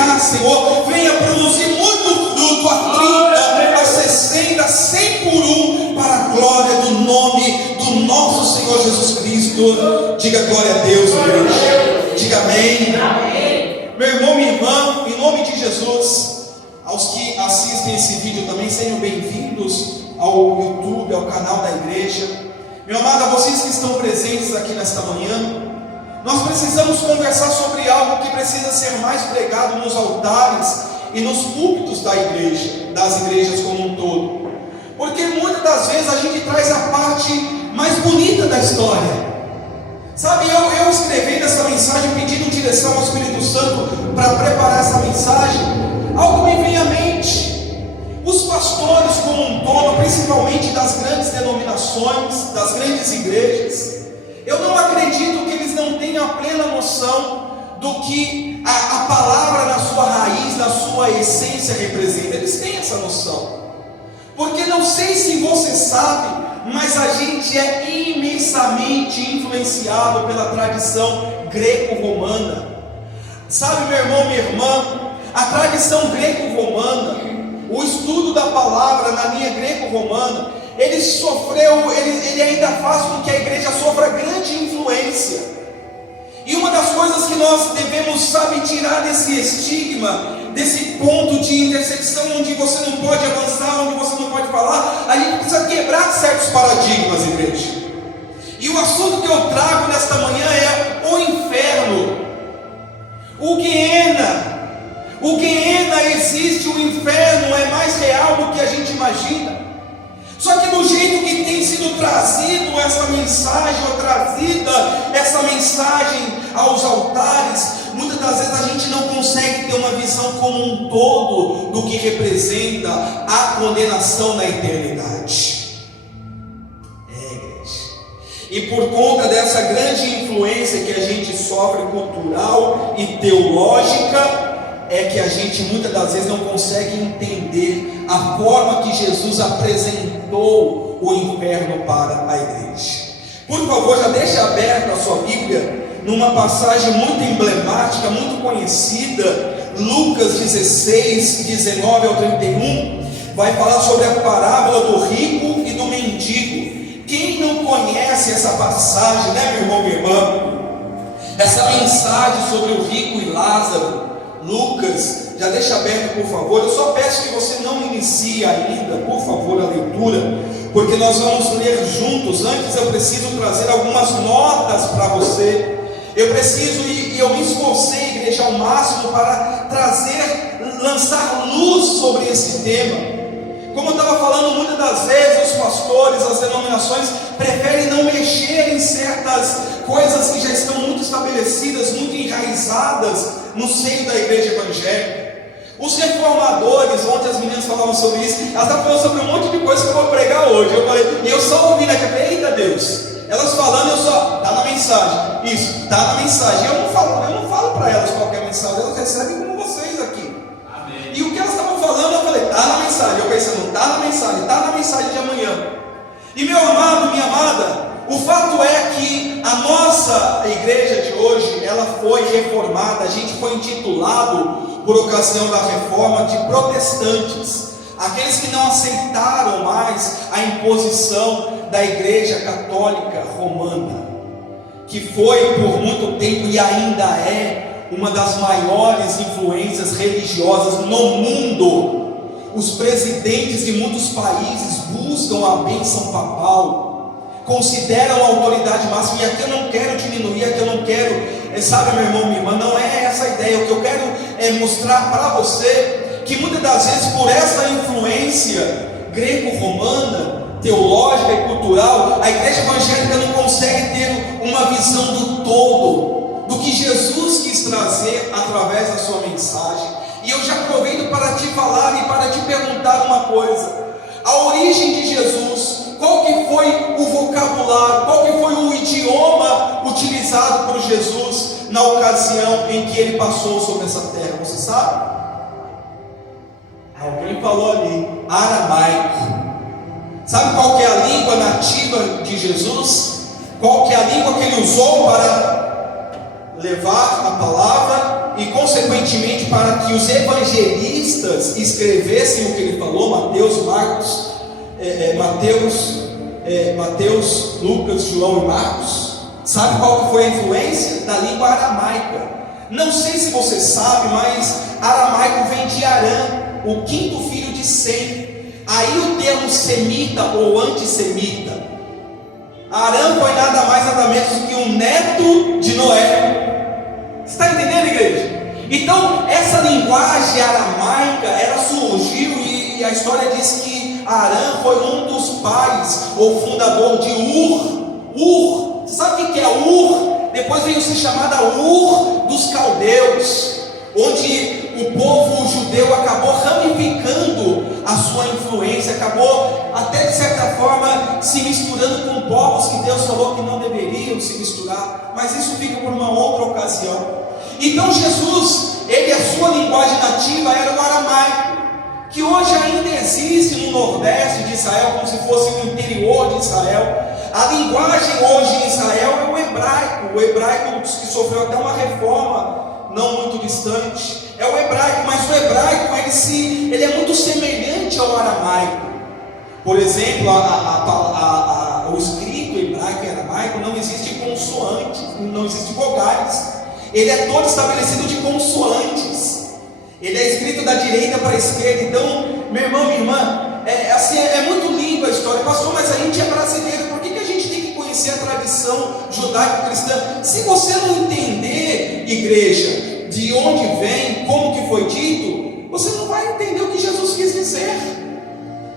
frutificar, Senhor. Venha produzir muito fruto, a 30, a 60, 100 por um, para a glória do nome do nosso Senhor Jesus Cristo. Diga glória a Deus, igreja. Diga amém. Meu irmão, minha irmã, em nome de Jesus, aos que assistem esse vídeo também, sejam bem-vindos ao YouTube, ao canal da igreja. Meu amado, a vocês que estão presentes aqui nesta manhã, nós precisamos conversar sobre algo que precisa ser mais pregado nos altares e nos púlpitos da igreja, das igrejas como um todo. Porque muitas das vezes a gente traz a parte mais bonita da história. Sabe, eu escrevendo essa mensagem, pedindo direção ao Espírito Santo para preparar essa mensagem, algo me vem à mente. Os pastores como um todo, principalmente das grandes denominações, das grandes igrejas, eu não acredito que eles não tenham a plena noção do que a palavra na sua raiz, na sua essência representa. Eles têm essa noção. Porque não sei se você sabe, mas a gente é imensamente influenciado pela tradição greco-romana. Sabe, meu irmão, minha irmã, a tradição greco-romana, o estudo da palavra na linha greco-romana, ele ainda faz com que a igreja sofra grande influência. E uma das coisas que nós devemos, sabe, tirar desse estigma, desse ponto de intersecção onde você não pode avançar, onde você não pode falar, a gente precisa quebrar certos paradigmas, igreja. E o assunto que eu trago nesta manhã é o inferno, o Guiena. O Guiena existe, o inferno é mais real do que a gente imagina. Só que do jeito que tem sido trazido essa mensagem, ou trazida essa mensagem aos altares, muitas das vezes a gente não consegue ter uma visão como um todo do que representa a condenação na eternidade. Igreja. E por conta dessa grande influência que a gente sofre, cultural e teológica, é que a gente muitas das vezes não consegue entender a forma que Jesus apresentou o inferno para a igreja. Por favor, já deixa aberta a sua Bíblia numa passagem muito emblemática, muito conhecida, Lucas 16, 19 ao 31, vai falar sobre a parábola do rico e do mendigo. Quem não conhece essa passagem, né, meu irmão, minha irmã? Essa mensagem sobre o rico e Lázaro, Lucas, já deixa aberto, por favor. Eu só peço que você não inicie ainda, por favor, a leitura, porque nós vamos ler juntos. Antes eu preciso trazer algumas notas para você. Eu preciso, e eu me esforcei, igreja, ao máximo para lançar luz sobre esse tema. Como eu estava falando, muitas das vezes os pastores, as denominações preferem não mexer em certas coisas que já estão muito estabelecidas, muito enraizadas no seio da igreja evangélica. Os reformadores, ontem as meninas falavam sobre isso, elas estavam falando sobre um monte de coisa que eu vou pregar hoje. Eu falei, e eu só ouvi naquela, eita Deus, elas falando, eu só, está na mensagem, isso, está na mensagem. Eu não falo para elas qualquer mensagem, elas recebem como vocês aqui. Amém. E o que elas estavam falando, eu falei, está na mensagem. Eu pensando, está na mensagem de amanhã. E meu amado, minha amada, o fato é que a nossa igreja de hoje, ela foi reformada, a gente foi intitulado, por ocasião da reforma, de protestantes, aqueles que não aceitaram mais a imposição da igreja católica romana, que foi por muito tempo e ainda é uma das maiores influências religiosas no mundo. Os presidentes de muitos países buscam a bênção papal, consideram a autoridade máxima. E aqui eu não quero diminuir, aqui eu não quero, sabe, meu irmão, minha irmã, não é essa a ideia. O que eu quero é mostrar para você que muitas das vezes, por essa influência greco-romana, teológica e cultural, a igreja evangélica não consegue ter uma visão do todo, do que Jesus quis trazer através da sua mensagem. E eu já aproveito para te falar e para te perguntar uma coisa: a origem de Jesus, qual que foi o vocabulário, qual que foi o idioma utilizado por Jesus na ocasião em que ele passou sobre essa terra? Você sabe? Alguém falou ali, aramaico. Sabe qual que é a língua nativa de Jesus? Qual que é a língua que ele usou para levar a palavra e, consequentemente, para que os evangelistas escrevessem o que ele falou, Mateus, Marcos, Mateus, Lucas, João e Marcos. Sabe qual que foi a influência? Da língua aramaica. Não sei se você sabe, mas aramaico vem de Arã, o quinto filho de Sem. Aí o termo semita ou antissemita. Arã foi nada mais nada menos do que um neto de Noé. Você está entendendo, igreja? Então essa linguagem aramaica, ela surgiu e a história diz que Arã foi um dos pais ou fundador de Ur. Você sabe o que é Ur? Depois veio ser chamada Ur dos caldeus, onde o povo judeu acabou ramificando a sua influência, acabou até de certa forma se misturando com povos que Deus falou que não deveriam se misturar, mas isso fica por uma outra ocasião. Então Jesus, a sua linguagem nativa era o aramaico, que hoje ainda existe no nordeste de Israel, como se fosse no interior de Israel. A linguagem hoje em Israel é o hebraico que sofreu até uma reforma não muito distante, é o hebraico, mas o hebraico ele é muito semelhante ao aramaico. Por exemplo, o escrito hebraico e aramaico não existe consoantes, não existe vogais, ele é todo estabelecido de consoantes, ele é escrito da direita para a esquerda. Então, meu irmão, minha irmã, é muito lindo a história. Pastor, mas a gente é brasileiro, por que a gente tem que conhecer a tradição judaico-cristã? Se você não entender, igreja, de onde vem, como que foi dito, você não vai entender o que Jesus quis dizer.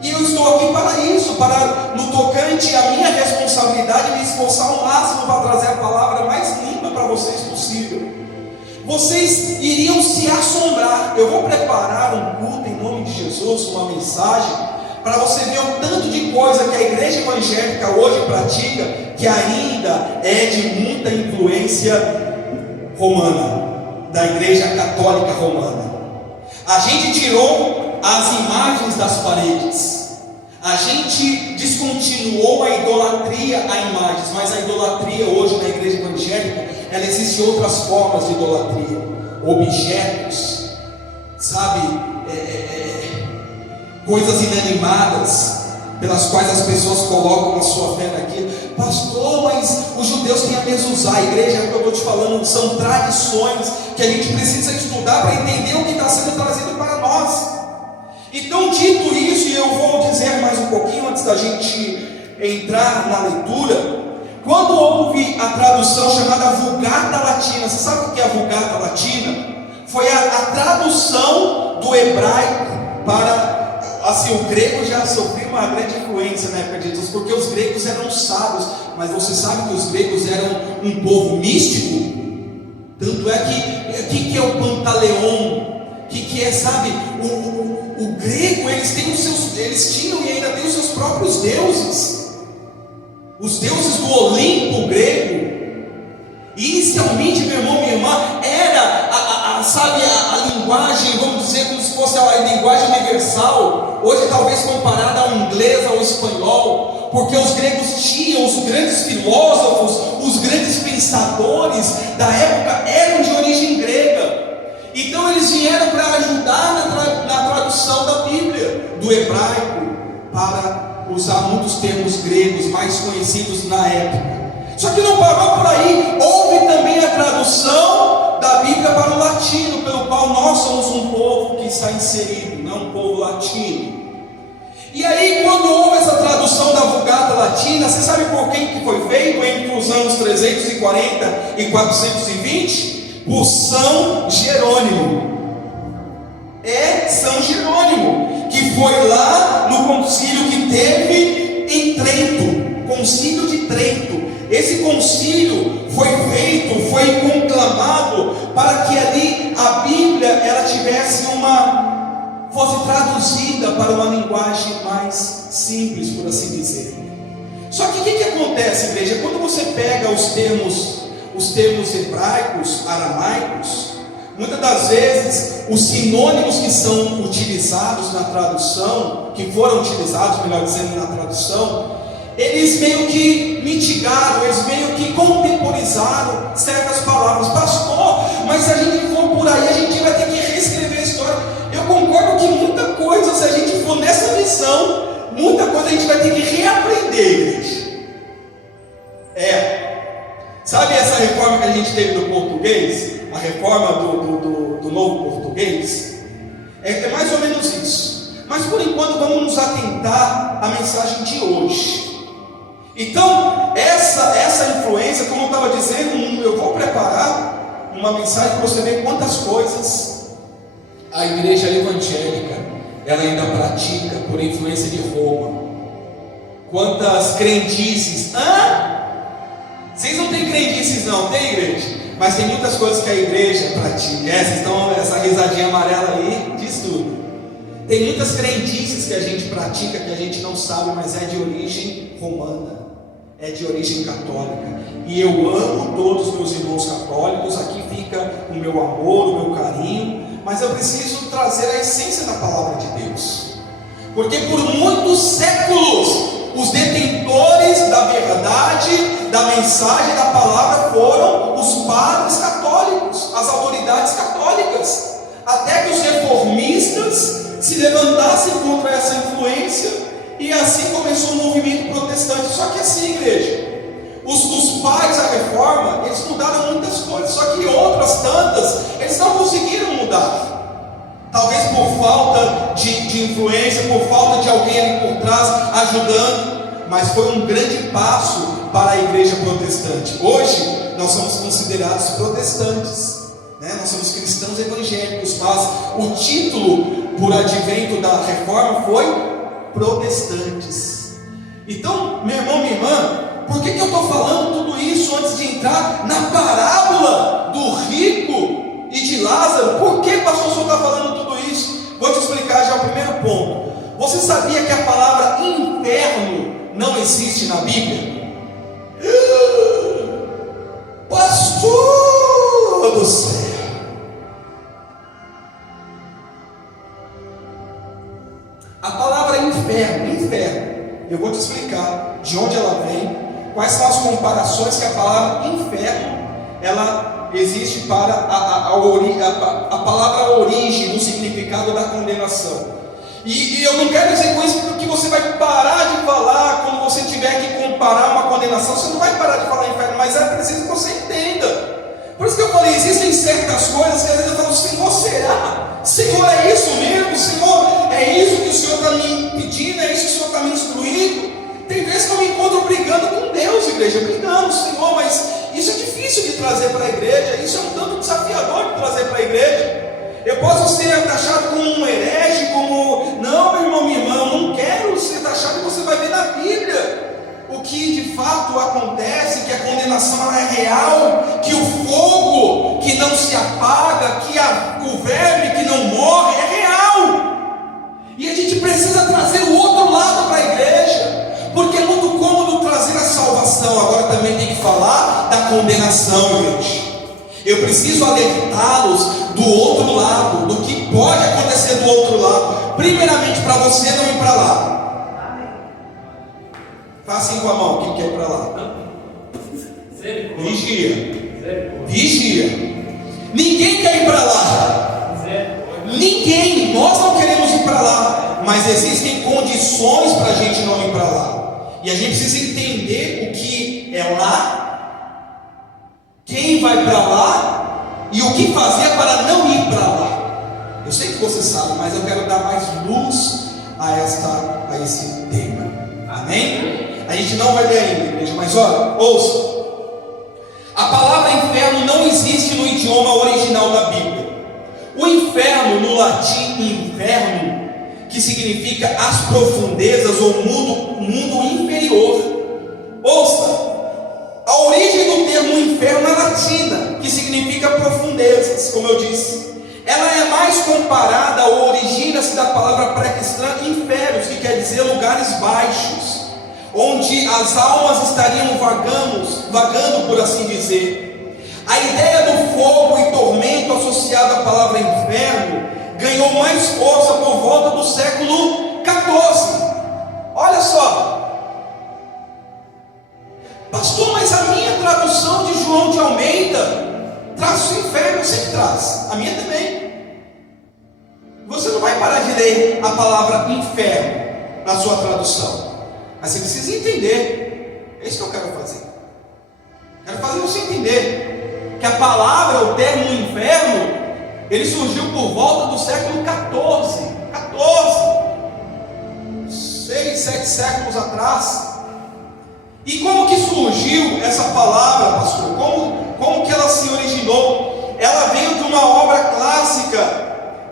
E eu estou aqui para isso, para, no tocante à minha responsabilidade, me esforçar ao máximo para trazer a palavra mais limpa para vocês possível. Vocês iriam se assombrar. Eu vou preparar um culto em nome de Jesus, uma mensagem, para você ver o tanto de coisa que a igreja evangélica hoje pratica, que ainda é de muita influência romana, da igreja católica romana. A gente tirou as imagens das paredes, a gente descontinuou a idolatria a imagens, mas a idolatria hoje na igreja evangélica, ela existe outras formas de idolatria, objetos, sabe, coisas inanimadas, pelas quais as pessoas colocam a sua fé naquilo. Pastor, mas os judeus têm a mezuzá. A igreja, é o que eu estou te falando, são tradições que a gente precisa estudar para entender o que está sendo trazido para nós. Então, dito isso, e eu vou dizer mais um pouquinho antes da gente entrar na leitura, quando houve a tradução chamada Vulgata Latina, você sabe o que é a Vulgata Latina? Foi a tradução do hebraico para... Assim, o grego já sofreu uma grande influência na época de Jesus, porque os gregos eram sábios, mas você sabe que os gregos eram um povo místico? Tanto é que é o Pantaleon, que é, sabe, o grego, eles tinham e ainda têm os seus próprios deuses, os deuses do Olimpo grego. Inicialmente, meu irmão, minha irmã, era a linguagem, vamos dizer, como se fosse a linguagem universal, hoje talvez comparada ao inglês, ao espanhol, porque os gregos tinham, os grandes filósofos, os grandes pensadores da época eram de origem grega, então eles vieram para ajudar na tradução da Bíblia, do hebraico, para usar muitos termos gregos mais conhecidos na época. Só que não parou por aí, houve também a tradução da Bíblia para o latino, pelo qual nós somos um povo que está inserido, não um povo latino. E aí, quando houve essa tradução da Vulgata Latina, você sabe por quem que foi feito entre os anos 340 e 420? Por São Jerônimo. É São Jerônimo, que foi lá no concílio que teve em Trento, concílio de Trento. Esse concílio foi feito, foi conclamado para que ali a Bíblia ela fosse traduzida para uma linguagem mais simples, por assim dizer. Só que o que acontece, igreja? Quando você pega os termos hebraicos, aramaicos, muitas das vezes os sinônimos que são utilizados na tradução, que foram utilizados, melhor dizendo, na tradução, eles meio que mitigaram, eles meio que contemporizaram certas palavras. Pastor, condição, muita coisa a gente vai ter que reaprender, igreja. Sabe essa reforma que a gente teve do português? A reforma do novo português? É mais ou menos isso. Mas por enquanto vamos nos atentar à mensagem de hoje. Então, essa influência, como eu estava dizendo, eu vou preparar uma mensagem para você ver quantas coisas a igreja evangélica ela ainda pratica por influência de Roma. Quantas crendices. Vocês não têm crendices não, tem, igreja? Mas tem muitas coisas que a igreja pratica. Essa risadinha amarela aí diz tudo. Tem muitas crendices que a gente pratica, que a gente não sabe, mas é de origem romana, é de origem católica. E eu amo todos os meus irmãos católicos. Aqui fica o meu amor, o meu carinho. Mas eu preciso trazer a essência da palavra de Deus. Porque por muitos séculos os detentores da verdade, da mensagem, da palavra foram os padres católicos, as autoridades católicas, até que os reformistas se levantassem contra essa influência, e assim começou o movimento protestante. Só que assim, igreja, os pais da reforma, eles mudaram muitas coisas, só que outras tantas, eles não conseguiram mudar. Talvez por falta de influência, por falta de alguém ali por trás ajudando, mas foi um grande passo para a igreja protestante. Hoje nós somos considerados protestantes, né? Nós somos cristãos evangélicos, mas o título por advento da reforma foi protestantes. Então, meu irmão, minha irmã, por que eu estou falando tudo isso antes de entrar na parábola do rico e de Lázaro? Por que, pastor, o senhor está falando tudo isso? Vou te explicar já o primeiro ponto. Você sabia que a palavra inferno não existe na Bíblia? Pastor do céu! A palavra inferno, eu vou te explicar de onde ela vem, quais são as comparações que a palavra inferno ela existe para a palavra origem, no significado da condenação. E eu não quero dizer com isso que você vai parar de falar quando você tiver que comparar uma condenação. Você não vai parar de falar inferno, mas é preciso que você entenda. Por isso que eu falei, existem certas coisas que às vezes eu falo, Senhor, será? Senhor, é isso mesmo? Senhor, é isso que o Senhor está me pedindo? É isso que o Senhor está me instruindo? Tem vezes que eu me encontro brigando com Deus, igreja, brigando, Senhor, mas isso é difícil de trazer para a igreja, isso é um tanto desafiador de trazer para a igreja. Eu posso ser taxado como um herege, como, não, meu irmão, minha irmã, eu não quero ser taxado, e você vai ver na Bíblia o que de fato acontece, que a condenação é real, que o fogo que não se apaga, que o verme que não morre é real. E a gente precisa trazer o outro lado para a igreja, porque é muito cômodo trazer a salvação, agora também tem que falar da condenação, igreja. Eu preciso alertá-los do outro lado, do que pode acontecer do outro lado. Primeiramente, para você não ir para lá. Faça assim com a mão, quem quer ir para lá? Vigia. Vigia. Ninguém quer ir para lá. Ninguém. Nós não queremos ir para lá. Mas existem condições para a gente não ir para lá. E a gente precisa entender o que é lá, quem vai para lá e o que fazer para não ir para lá. Eu sei que você sabe, mas eu quero dar mais luz a esse tema. Amém? A gente não vai ler ainda, igreja, mas olha, ouça. A palavra inferno não existe no idioma original da Bíblia. O inferno, no latim inferno, que significa as profundezas ou mundo inferior. Ouça, a origem do termo inferno é latina, que significa profundezas, como eu disse. Ela é mais comparada ou origina-se da palavra pré-cristã inférios, que quer dizer lugares baixos, onde as almas estariam vagando, por assim dizer. A ideia do fogo e tormento associado à palavra inferno ganhou mais força por volta do século XIV. Olha só, pastor, mas a minha tradução de João de Almeida traz o inferno, sempre traz, a minha também. Você não vai parar de ler a palavra inferno, na sua tradução. Mas você precisa entender. É isso que eu quero fazer. Quero fazer você entender que a palavra, o termo inferno, ele surgiu por volta do século 14, 6, 7 séculos atrás. E como que surgiu essa palavra, pastor? Como que ela se originou? Ela veio de uma obra clássica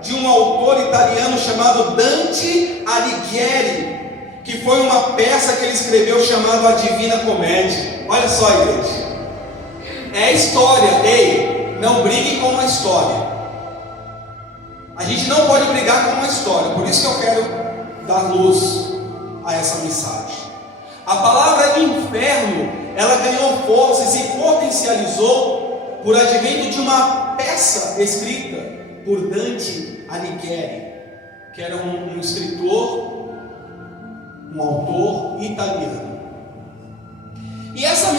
de um autor italiano chamado Dante Alighieri, que foi uma peça que ele escreveu chamada A Divina Comédia. Olha só, igreja, é história. Ei, não brigue com a história. A gente não pode brigar com uma história. Por isso que eu quero dar luz a essa mensagem. A palavra inferno, ela ganhou força e se potencializou por advento de uma peça escrita por Dante Alighieri, que era um escritor, um autor italiano. E essa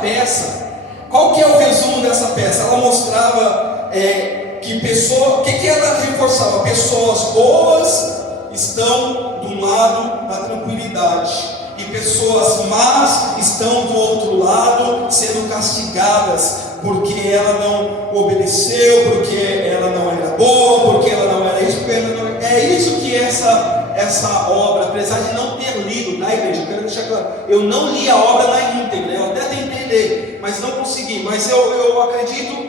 peça, qual que é o resumo dessa peça? Ela mostrava o que ela reforçava? Pessoas boas estão do lado da tranquilidade, e pessoas más estão do outro lado sendo castigadas, porque ela não obedeceu, porque ela não era boa, porque ela não era isso, porque ela não era... É isso que essa obra, apesar de não ter lido, tá, igreja? Eu quero deixar claro, eu não li a obra na íntegra, eu até tentei ler, mas não consegui. Mas eu acredito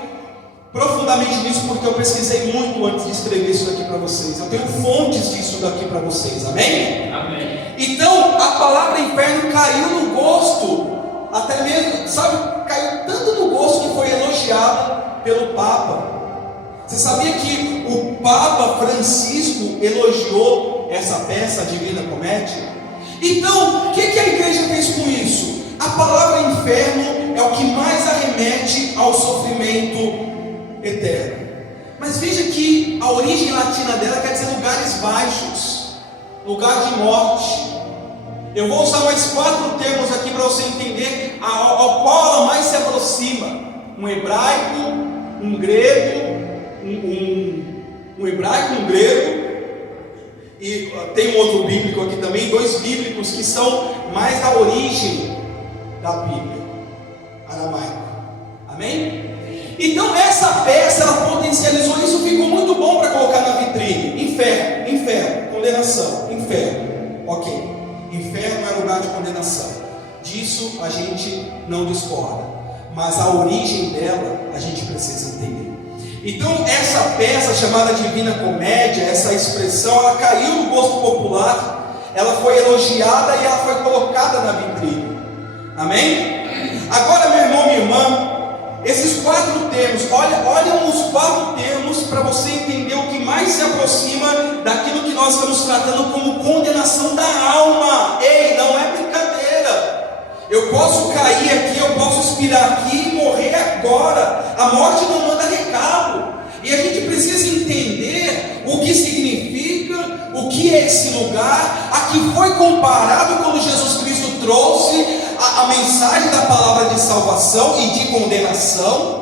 profundamente nisso, porque eu pesquisei muito antes de escrever isso daqui para vocês. Eu tenho fontes disso daqui para vocês, amém? Amém. Então, a palavra inferno caiu no gosto, até mesmo, sabe, caiu tanto no gosto que foi elogiada pelo Papa. Você sabia que o Papa Francisco elogiou essa peça, a Divina Comédia? Então, o que a igreja fez com isso? A palavra inferno é o que mais arremete ao sofrimento eterno. Mas veja que a origem latina dela quer dizer lugares baixos, lugar de morte. Eu vou usar mais 4 termos aqui para você entender ao qual ela mais se aproxima: um hebraico, um grego, um hebraico, um grego, e tem um outro bíblico aqui também, 2 bíblicos que são mais da origem da Bíblia, aramaico. Amém? Então essa peça, ela potencializou isso, ficou muito bom para colocar na vitrine. Inferno, condenação, inferno, ok. Inferno é lugar de condenação, disso a gente não discorda, mas a origem dela a gente precisa entender. Então essa peça chamada Divina Comédia, essa expressão, ela caiu no gosto popular, ela foi elogiada e ela foi colocada na vitrine. Amém? Agora, meu irmão, minha irmã, esses 4 termos, olha os 4 termos para você entender o que mais se aproxima daquilo que nós estamos tratando como condenação da alma. Ei, não é brincadeira. Eu posso cair aqui, eu posso expirar aqui e morrer agora. A morte não manda recado. E a gente precisa entender o que significa, o que é esse lugar, a que foi comparado quando Jesus Cristo trouxe a mensagem da palavra de salvação e de condenação.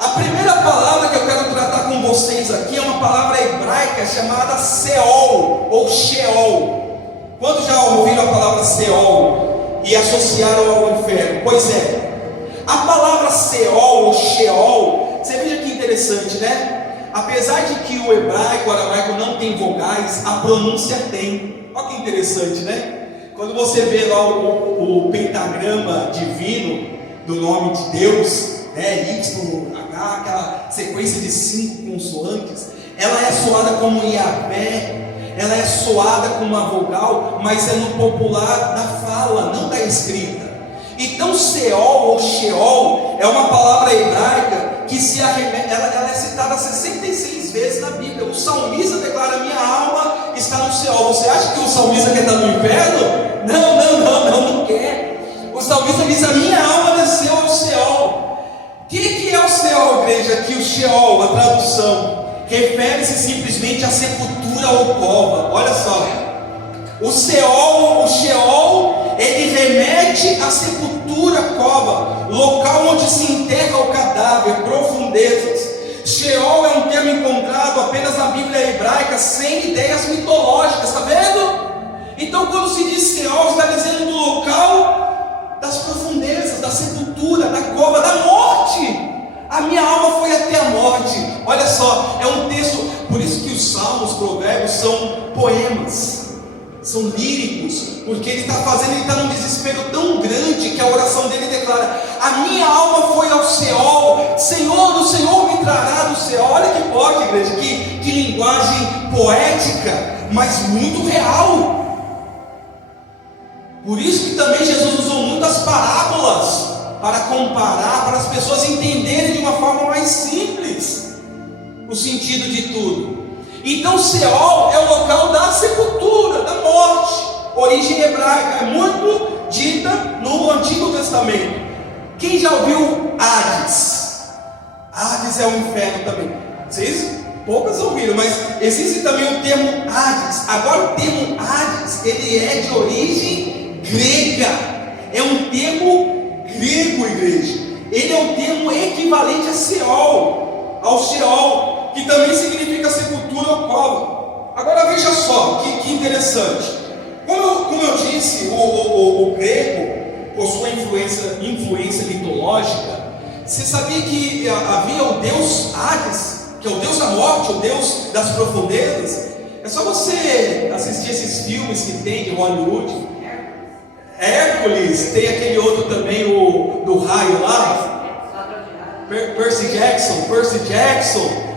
A primeira palavra que eu quero tratar com vocês aqui é uma palavra hebraica chamada Seol ou Sheol. Quantos já ouviram a palavra Seol e associaram ao inferno? Pois é, a palavra Seol ou Sheol, você veja que interessante, né? Apesar de que o hebraico, o aramaico não tem vogais, a pronúncia tem. Olha que interessante, né? Quando você vê lá o pentagrama divino do nome de Deus, né, Y, H, aquela sequência de 5 consoantes, ela é soada como Yahvé, ela é soada com uma vogal, mas é no popular da fala, não da escrita. Então Seol ou Sheol é uma palavra hebraica que se arremete, ela é citada 66 vezes na Bíblia. O salmista declara: minha alma está no Seol. Você acha que o salmista quer estar no inferno? Não quer. O salmista diz: a minha alma desceu ao Seol. O que é o Seol, igreja? Aqui o Sheol, a tradução, refere-se simplesmente à sepultura ou cova. Olha só, o Sheol, ele remete à sepultura, cova, local onde se enterra o cadáver, profundezas. Sheol é um termo encontrado apenas na Bíblia hebraica, sem ideias mitológicas, está vendo? Então, quando se diz Seol, está dizendo do local das profundezas, da sepultura, da cova, da morte. A minha alma foi até a morte. Olha só, é um texto, por isso que os salmos, provérbios são poemas, são líricos, porque ele está num desespero tão grande que a oração dele declara: a minha alma foi ao Seol, Senhor, o Senhor me trará do Seol. Olha que forte, igreja, que linguagem poética, mas muito real. Por isso que também Jesus usou muitas parábolas para comparar, para as pessoas entenderem de uma forma mais simples o sentido de tudo. Então Seol é o local da sepultura, da morte, origem hebraica, é muito dita no Antigo Testamento. Quem já ouviu Hades? Hades é o inferno também. Vocês poucas ouviram, mas existe também o termo Hades. Agora o termo Hades, ele é de origem grega, é um termo grego, igreja. Ele é um termo equivalente a Seol, ao Sheol, que também significa sepultura ou cova. Agora veja só, que interessante. Como eu disse, o grego possui influência mitológica. Você sabia que havia o deus Hades, que é o deus da morte, o deus das profundezas? É só você assistir esses filmes que tem de Hollywood. Hércules, tem aquele outro também, o do raio lá, Percy Jackson.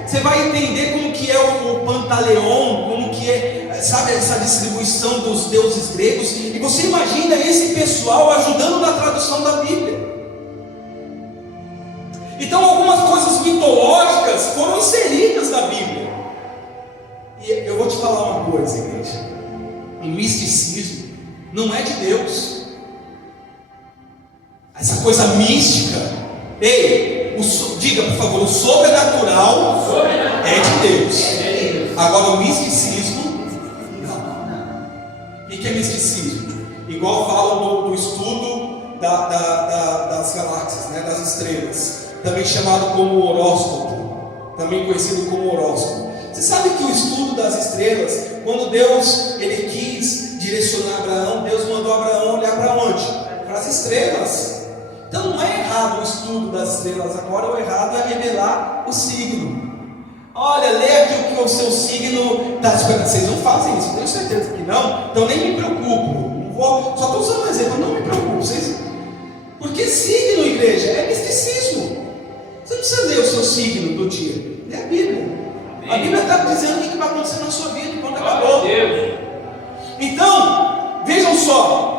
Você vai entender como que é o Pantaleão, como que é, sabe, essa distribuição dos deuses gregos. E você imagina esse pessoal ajudando na tradução da Bíblia. Então algumas coisas mitológicas foram inseridas na Bíblia. E eu vou te falar uma coisa, igreja: o misticismo não é de Deus. Essa coisa mística, diga por favor, o sobrenatural é de Deus. Agora o misticismo, não. O que é misticismo? Igual falam do estudo das galáxias, né, das estrelas, também chamado como horóscopo, também conhecido como horóscopo. Você sabe que o estudo das estrelas, quando Deus ele quis direcionar Abraão, Deus mandou Abraão olhar para onde? Para as estrelas. Então não é errado o estudo das estrelas agora, o errado é revelar o signo. Olha, lê aqui o que o seu signo está esperando. Vocês não fazem isso, tenho certeza que não, então nem me preocupo. Só estou usando um exemplo, não me preocupo. Porque signo, igreja, é misticismo. Você não precisa ler o seu signo do dia, lê a Bíblia. A Bíblia está dizendo o que vai acontecer na sua vida enquanto acabou. Então, vejam só,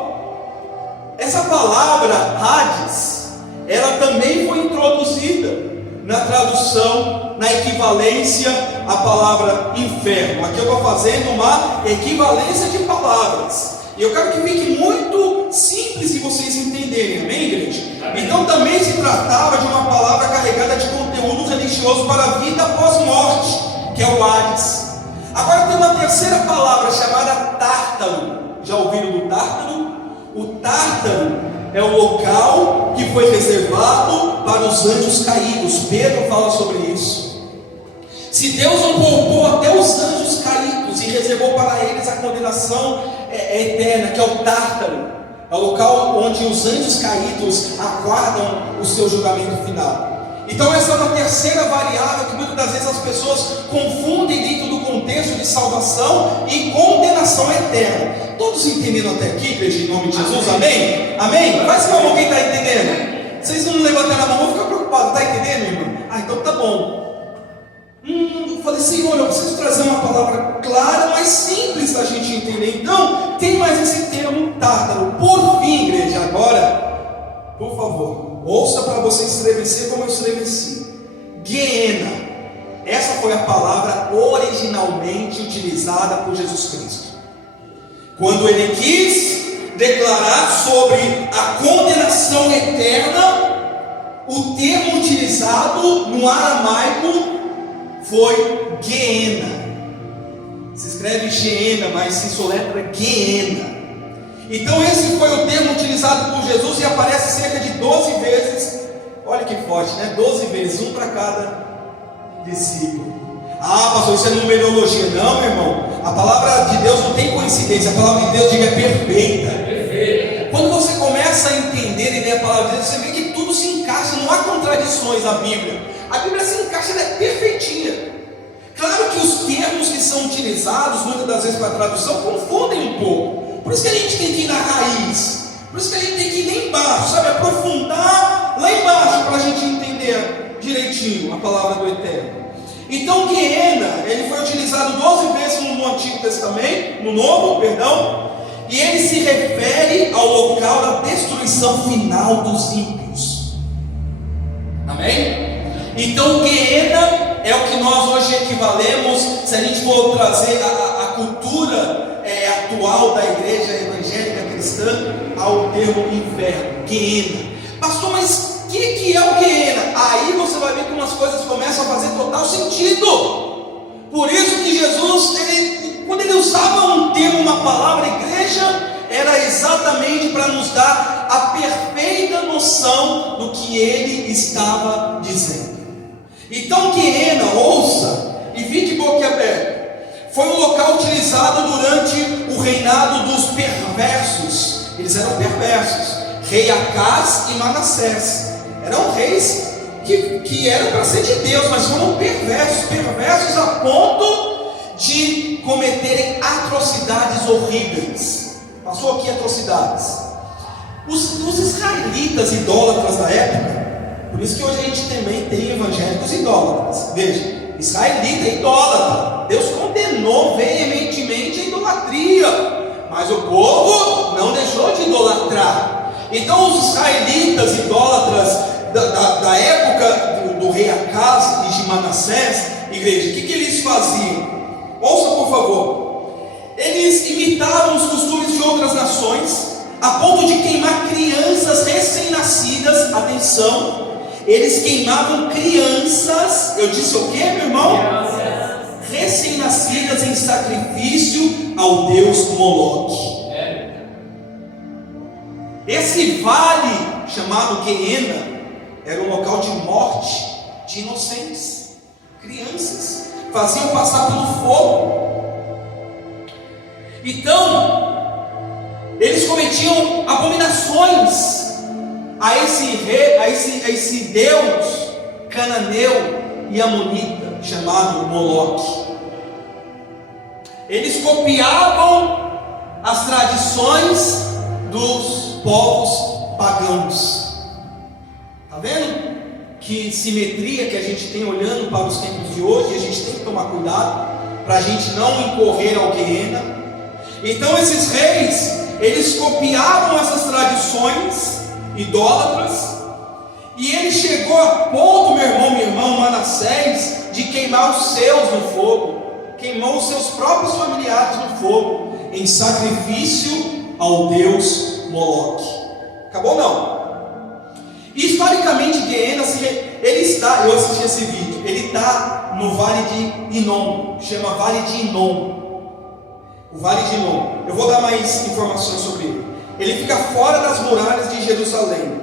essa palavra Hades, ela também foi introduzida na tradução, na equivalência à palavra inferno. Aqui eu estou fazendo uma equivalência de palavras, e eu quero que fique muito simples de vocês entenderem, amém, igreja? Então também se tratava de uma palavra carregada de conteúdo religioso para a vida após morte, que é o Hades. Agora tem uma terceira palavra chamada Tártaro. Já ouviram do Tártaro? O Tártaro é o local que foi reservado para os anjos caídos. Pedro fala sobre isso. Se Deus não poupou até os anjos caídos e reservou para eles a condenação eterna, que é o Tártaro, é o local onde os anjos caídos aguardam o seu julgamento final. Então essa é uma terceira variável que muitas das vezes as pessoas confundem dentro do contexto de salvação e condenação eterna. Todos entendendo até aqui, igreja, em nome de Jesus? Amém? Amém? Faz com a mão quem está entendendo. Vocês não levantaram a mão, vão ficar preocupados. Está entendendo, irmão? Então tá bom. Eu falei, Senhor, eu preciso trazer uma palavra clara, mas simples da gente entender. Então, tem mais esse termo Tártaro. Por fim, igreja, agora, por favor, ouça para você estremecer como eu estremeci. Geena. Essa foi a palavra originalmente utilizada por Jesus Cristo, quando ele quis declarar sobre a condenação eterna. O termo utilizado no aramaico foi Geena. Se escreve Geena, mas se soletra Geena. Então esse foi o termo utilizado por Jesus e aparece cerca de 12 vezes. Olha que forte, né? 12 vezes, um para cada discípulo. Ah, pastor, isso é numerologia. Não, meu irmão. A palavra de Deus não tem coincidência. A palavra de Deus, diga, é perfeita. Quando você começa a entender e ler a palavra de Deus, você vê que tudo se encaixa, não há contradições na Bíblia. A Bíblia se encaixa, ela é perfeitinha. Claro que os termos que são utilizados, muitas das vezes para a tradução, confundem um pouco. Por isso que a gente tem que ir na raiz. Por isso que a gente tem que ir lá embaixo, sabe? Aprofundar lá embaixo para a gente entender direitinho a palavra do Eterno. Então, Guiena, ele foi utilizado 12 vezes no Antigo Testamento, no Novo, perdão, e ele se refere ao local da destruição final dos ímpios. Amém? Então, Guiena é o que nós hoje equivalemos, se a gente for trazer a cultura atual da igreja evangélica cristã, ao termo inferno, Guiena. Pastor, mas o que é o Guiena? Aí você vai ver que umas coisas começam a fazer total sentido. Por isso que Jesus, quando ele usava um termo, uma palavra, igreja, era exatamente para nos dar a perfeita noção do que ele estava dizendo. Então, Guiena, ouça e fique boquiaberto, foi um local utilizado durante o reinado dos perversos. Eles eram perversos, rei Acaz e Manassés. Eram reis que eram para ser de Deus, mas foram perversos a ponto de cometerem atrocidades horríveis. Passou aqui atrocidades. Os israelitas idólatras da época, por isso que hoje a gente também tem evangélicos idólatras. Veja, israelita é idólatra. Deus condenou veementemente a idolatria, mas o povo não deixou de idolatrar. Então os israelitas idólatras da época do rei Acaz e de Manassés, igreja, o que eles faziam? Ouça por favor. Eles imitavam os costumes de outras nações, a ponto de queimar crianças recém-nascidas. Atenção, eles queimavam crianças, eu disse o que, meu irmão? Recém-nascidas em sacrifício ao deus Moloque. Esse vale chamado Guiena era um local de morte de inocentes, crianças, faziam passar pelo fogo. Então, eles cometiam abominações a esse deus cananeu e amonita chamado Moloque. Eles copiavam as tradições dos povos pagãos. Está vendo? Que simetria que a gente tem olhando para os tempos de hoje. A gente tem que tomar cuidado para a gente não incorrer ao Guiena. Então esses reis, eles copiavam essas tradições idólatras, e ele chegou a ponto, meu irmão, minha irmã, Manassés, de queimar os seus no fogo. Queimou os seus próprios familiares no fogo, em sacrifício ao deus Moloque. Acabou não? Historicamente, Guiena, ele está, eu assisti esse vídeo, ele está no Vale de Inom, chama Vale de Inom. O Vale de Inom. Eu vou dar mais informações sobre ele. Ele fica fora das muralhas de Jerusalém.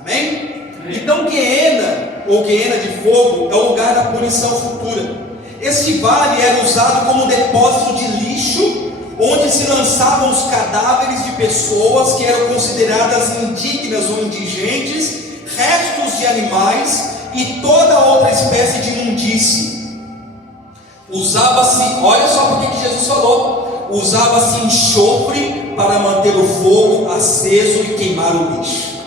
Amém? Então, Guiena, ou Guiena de fogo, é o lugar da punição futura. Este vale era usado como depósito de lixo, onde se lançavam os cadáveres de pessoas que eram consideradas indignas ou indigentes, restos de animais e toda outra espécie de imundície. Usava-se, olha só porque que Jesus falou, usava-se enxofre para manter o fogo aceso e queimar o lixo.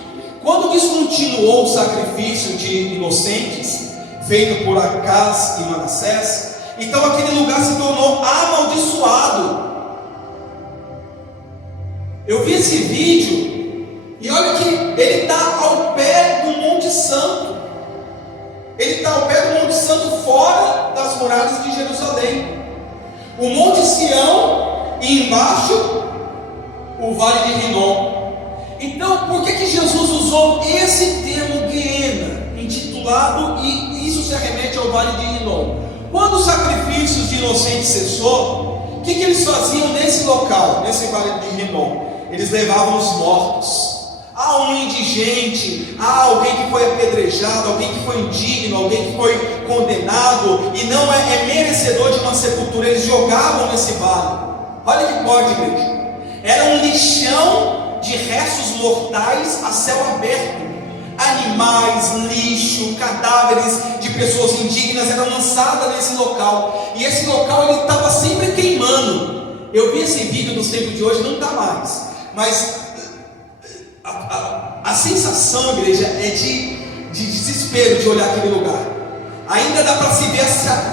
Quando descontinuou o sacrifício de inocentes, feito por Acaz e Manassés, então aquele lugar se tornou amaldiçoado. Eu vi esse vídeo e olha que ele está ao pé do Monte Santo. Ele está ao pé do Monte Santo, fora das muralhas de Jerusalém. O Monte Sião e embaixo o Vale de Rinom. Então, por que Jesus usou esse termo Guiena, intitulado, e isso se arremete ao Vale de Rinom? Quando os sacrifícios de inocentes cessou, o que eles faziam nesse local, nesse Vale de Rinom? Eles levavam os mortos há um indigente, há alguém que foi apedrejado, alguém que foi indigno, alguém que foi condenado e não é merecedor de uma sepultura, eles jogavam nesse vale. Olha que pode, igreja. Era um lixão de restos mortais a céu aberto. Animais, lixo, cadáveres de pessoas indignas eram lançados nesse local. E esse local ele estava sempre queimando. Eu vi esse vídeo nos tempos de hoje, não está mais. Mas a sensação, igreja, é de desespero de olhar aquele lugar. Ainda dá para se ver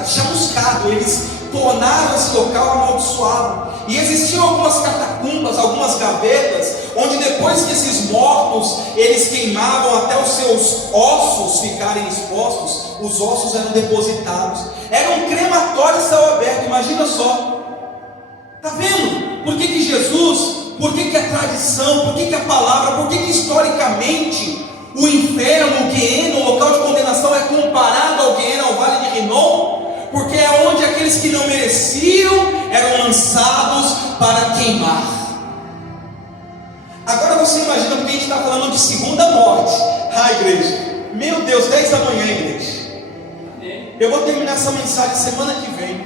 chamuscado. Eles tornaram esse local amaldiçoado. E existiam algumas catacumbas, algumas gavetas, onde depois que esses mortos, eles queimavam até os seus ossos ficarem expostos, os ossos eram depositados. Era um crematório céu aberto, imagina só. Está vendo? Por que Jesus, por que a tradição, por que a palavra, por que historicamente o inferno, o Guiena, o local de condenação é comparado ao Guiena, ao Vale de Rinom? Porque é onde aqueles que não mereciam eram lançados para queimar. Agora você imagina, porque a gente está falando de segunda morte. Igreja, meu Deus, 10 da manhã, igreja. Eu vou terminar essa mensagem semana que vem.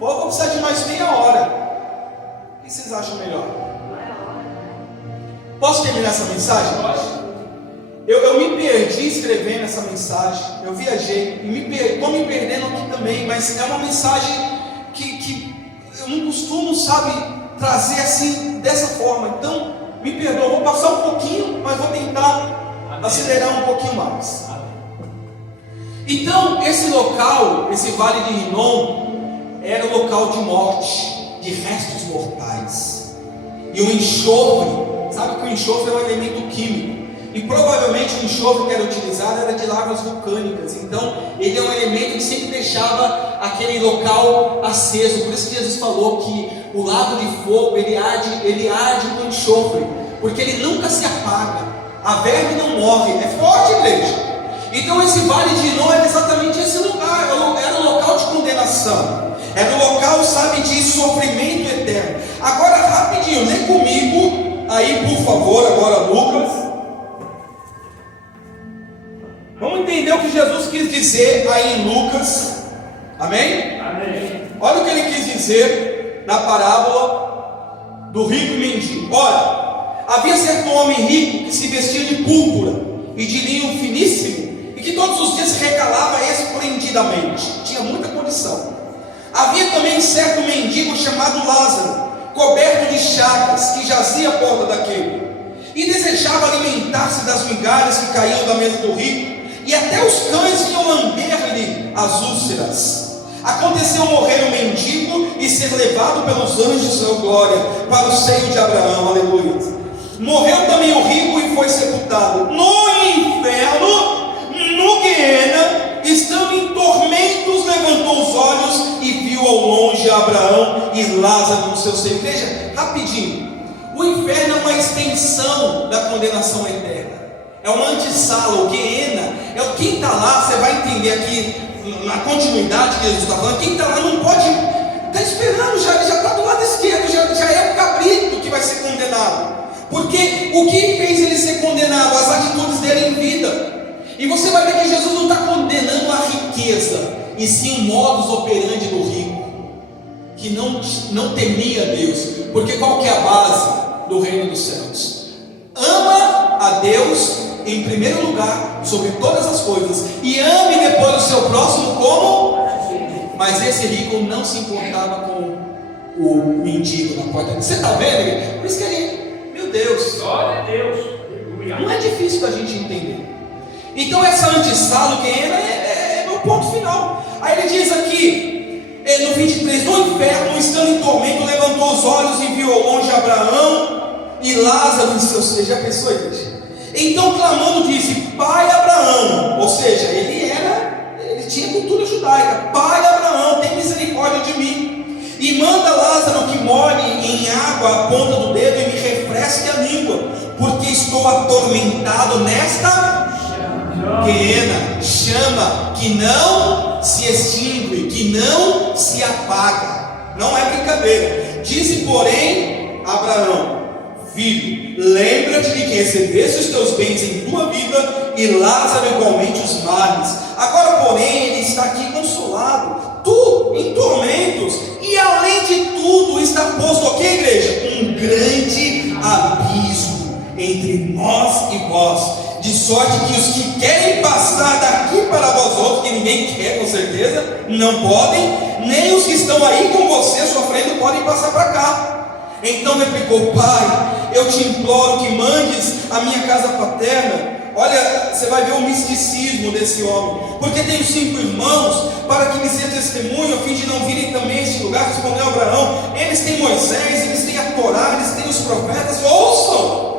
Ou eu vou precisar de mais meia hora. O que vocês acham melhor? Posso terminar essa mensagem? Eu me perdi escrevendo essa mensagem. Eu viajei e estou me perdendo aqui também. Mas é uma mensagem que eu não costumo, trazer assim, dessa forma. Então, me perdoa, vou passar um pouquinho, mas vou tentar acelerar um pouquinho mais. Então, esse local, esse Vale de Rinom, era o local de morte, de restos mortais. E o enxofre, sabe que o enxofre é um elemento químico. E provavelmente o enxofre que era utilizado era de lavas vulcânicas. Então ele é um elemento que sempre deixava aquele local aceso. Por isso que Jesus falou que o lago de fogo ele arde com enxofre, porque ele nunca se apaga. A verme não morre. É forte, igreja. Então esse Vale de Rinom era exatamente esse lugar. Era o local de condenação. Era o local, de sofrimento eterno. Agora rapidinho, lê comigo aí, por favor, agora Lucas. Vamos entender o que Jesus quis dizer aí em Lucas. Amém? Amém. Olha o que ele quis dizer na parábola do rico e mendigo. Olha, havia certo homem rico que se vestia de púrpura e de linho finíssimo e que todos os dias se recalava esplendidamente. Tinha muita condição. Havia também certo mendigo chamado Lázaro, coberto de chagas, que jazia à porta daquele e desejava alimentar-se das migalhas que caíam da mesa do rico. E até os cães vinham lamber-lhe as úlceras. Aconteceu morrer o mendigo e ser levado pelos anjos de glória para o seio de Abraão, aleluia. Morreu também o rico e foi sepultado. No inferno, no Guiena, estando em tormentos, levantou os olhos e viu ao longe Abraão e Lázaro no seu seio. Veja, rapidinho, o inferno é uma extensão da condenação eterna. É uma antessala, o Guiena, quem está lá, você vai entender aqui, na continuidade que Jesus está falando, quem está lá não pode, está esperando, já está do lado esquerdo, já é o cabrito que vai ser condenado, porque o que fez ele ser condenado? As atitudes dele em vida. E você vai ver que Jesus não está condenando a riqueza, e sim o modus operandi do rico, que não temia Deus, porque qual que é a base do reino dos céus? Ama a Deus em primeiro lugar, sobre todas as coisas, e ame depois o seu próximo como? Mas esse rico não se importava com o mendigo na porta. Você está vendo? Por isso que ele, meu Deus, glória a Deus, não é difícil da gente entender. Então essa antessala que é o ponto final. Aí ele diz aqui, no 23, no inferno, estando em tormento, levantou os olhos e viu ao longe Abraão e Lázaro em seus seios. Já pensou, igreja? Então clamando disse: Pai Abraão, ou seja, ele tinha cultura judaica. Pai Abraão, tem misericórdia de mim, e manda Lázaro que molhe em água a ponta do dedo e me refresque a língua, porque estou atormentado nesta chama que não se extingue, que não se apaga. Não é brincadeira. Disse, porém, Abraão: Filho, lembra-te de que recebeste os teus bens em tua vida, e Lázaro igualmente os males. Agora, porém, ele está aqui consolado, tu em tormentos, e além de tudo está posto, o que, igreja? Um grande abismo entre nós e vós, de sorte que os que querem passar daqui para vós outros, que ninguém quer com certeza, não podem, nem os que estão aí com você sofrendo podem passar para cá. Então replicou: Pai, eu te imploro que mandes a minha casa paterna. Olha, você vai ver o misticismo desse homem. Porque tenho 5 irmãos, para que me seja testemunho, a fim de não virem também a este lugar. Respondeu Abraão: eles têm Moisés, eles têm a Torá, eles têm os profetas, ouçam.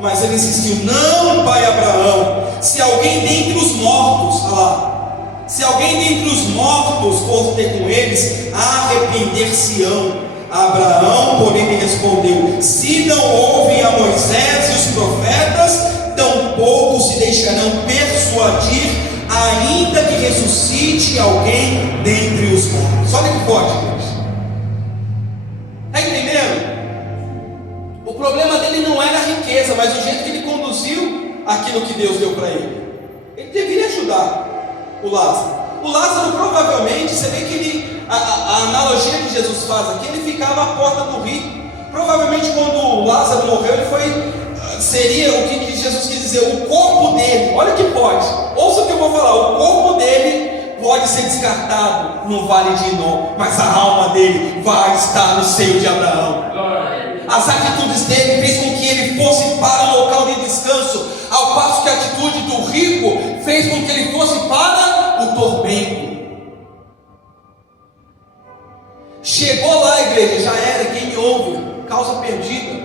Mas ele insistiu: não, pai Abraão, se alguém dentre os mortos, olha lá, se alguém dentre os mortos for ter com eles, arrepender-se-ão. Abraão, porém, lhe respondeu: se não ouvem a Moisés e os profetas, tampouco se deixarão persuadir, ainda que ressuscite alguém dentre os mortos. Olha que forte, gente. Está entendendo? O problema dele não era a riqueza, mas o jeito que ele conduziu aquilo que Deus deu para ele. Ele deveria ajudar o Lázaro. O Lázaro provavelmente, você vê que ele, a analogia que Jesus faz aqui, ele ficava à porta do rico. Provavelmente quando o Lázaro morreu, ele foi, seria o que Jesus quis dizer, o corpo dele, olha que pode, ouça o que eu vou falar, o corpo dele pode ser descartado no vale de Inom, mas a alma dele vai estar no seio de Abraão. As atitudes dele fez com que ele fosse para o local de descanso, ao passo que a atitude do rico fez com que ele fosse para o tormento. Chegou lá, igreja, já era, quem me ouve, causa perdida.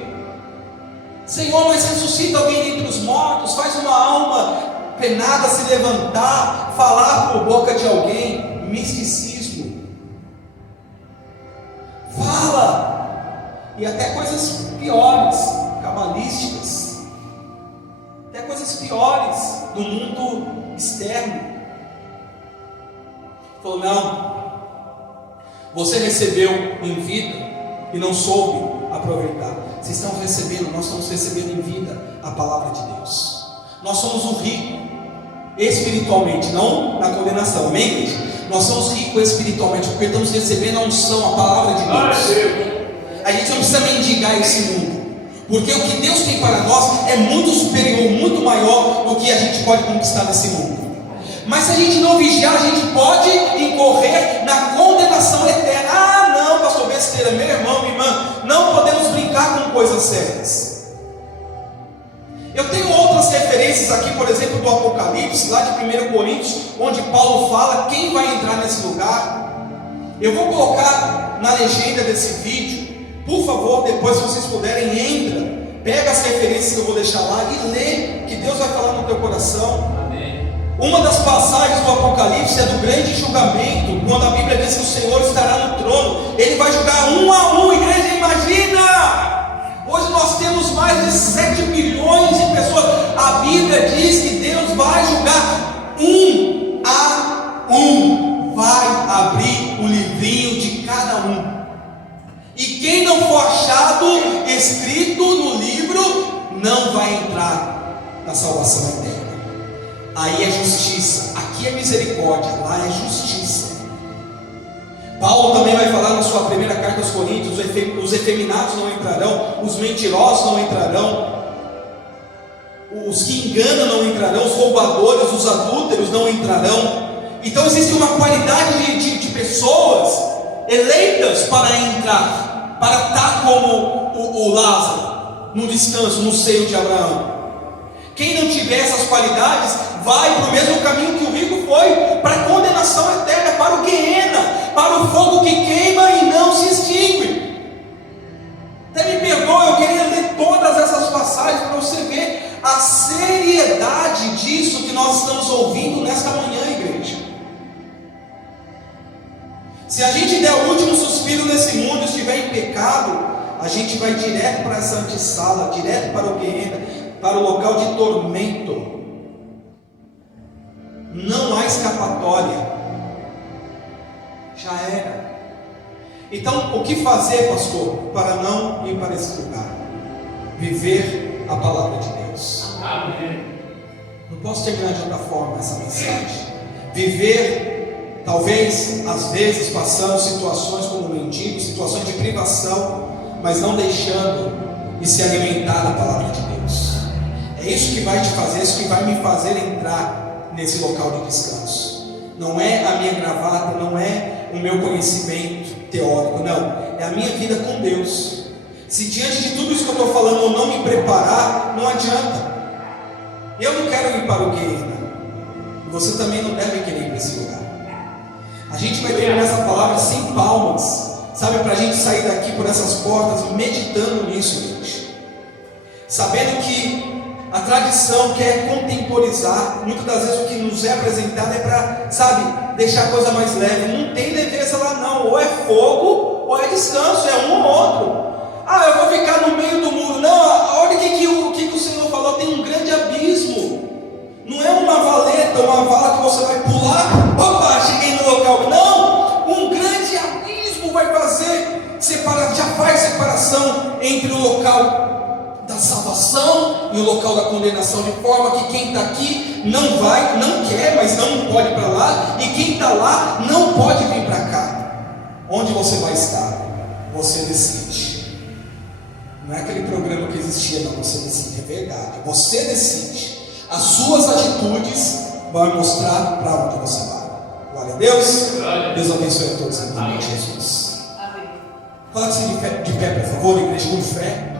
Senhor, mas ressuscita alguém dentre os mortos, faz uma alma penada se levantar, falar por boca de alguém. Misticismo. Fala. E até coisas piores, cabalísticas, até coisas piores do mundo externo. Falou: não, você recebeu em vida e não soube aproveitar. Vocês estão recebendo, nós estamos recebendo em vida a palavra de Deus. Nós somos o rico espiritualmente, não na condenação, amém, igreja? Nós somos ricos espiritualmente, porque estamos recebendo a unção, a palavra de Deus. A gente não precisa mendigar esse mundo, porque o que Deus tem para nós é muito superior, muito maior do que a gente pode conquistar nesse mundo. Mas se a gente não vigiar, a gente pode incorrer na condenação eterna. Ah, não, pastor, besteira, meu irmão, minha irmã, não podemos brincar com coisas sérias. Eu tenho outras referências aqui, por exemplo, do Apocalipse, lá de 1 Coríntios, onde Paulo fala quem vai entrar nesse lugar. Eu vou colocar na legenda desse vídeo. Por favor, depois, se vocês puderem, entra, pega as referências que eu vou deixar lá e lê, que Deus vai falar no teu coração. Amém. Uma das passagens do Apocalipse é do grande julgamento, quando a Bíblia diz que o Senhor estará no trono. Ele vai julgar um a um. Igreja, imagina! Hoje nós temos mais de 7 milhões de pessoas. A Bíblia diz que Deus vai julgar um a um. Vai abrir o livrinho de cada um. E quem não for achado escrito no livro, não vai entrar na salvação eterna. Aí é justiça, aqui é misericórdia, lá é justiça. Paulo também vai falar na sua primeira carta aos Coríntios: os efeminados não entrarão, os mentirosos não entrarão, os que enganam não entrarão, os roubadores, os adúlteros não entrarão. Então existe uma qualidade de pessoas eleitas para entrar, para estar como o Lázaro, no descanso, no seio de Abraão. Quem não tiver essas qualidades, vai para o mesmo caminho que o rico foi, para a condenação eterna, para o Guiena, para o fogo que queima e não se extingue. Até me perdoa, eu queria ler todas essas passagens para você ver a seriedade disso que nós estamos ouvindo nesta manhã, igreja. Se a gente der o último suspiro nesse mundo e estiver em pecado, a gente vai direto para essa antessala, direto para o Guiena, para o local de tormento. Não há escapatória. Já era. Então, o que fazer, pastor, para não ir para esse lugar? viver a palavra de Deus. Amém. Não posso terminar de outra forma essa mensagem. Viver, talvez, às vezes, passando situações como mendigo, situações de privação, mas não deixando de se alimentar da palavra de Deus. É isso que vai te fazer, isso que vai me fazer entrar nesse local de descanso. Não é a minha gravata, não é o meu conhecimento teórico, não. É a minha vida com Deus. Se diante de tudo isso que eu estou falando eu não me preparar, não adianta. Eu não quero ir para o Guiena. Você também não deve querer ir para esse lugar. A gente vai terminar essa palavra sem palmas, sabe, para a gente sair daqui por essas portas meditando nisso, gente. Sabendo que a tradição quer contemporizar, muitas das vezes o que nos é apresentado é para, sabe, deixar a coisa mais leve. Não tem leveza lá não, ou é fogo ou é descanso, é um ou outro. Ah, eu vou ficar no meio do muro. Não, olha o que o Senhor falou, tem um grande abismo. Não é uma valeta, uma vala que você vai pular, opa, cheguei no local. Não, um grande abismo vai fazer, já faz separação entre o local da salvação e o local da condenação, de forma que quem está aqui não vai, não quer, mas não pode ir para lá, e quem está lá não pode vir para cá. Onde você vai estar? Você decide. Não é aquele programa que existia, não, você decide, é verdade, você decide. As suas atitudes vão mostrar para onde você vai. Glória a Deus. Deus abençoe a todos em nome de Jesus. Amém. Coloque-se de pé, por favor, igreja com fé.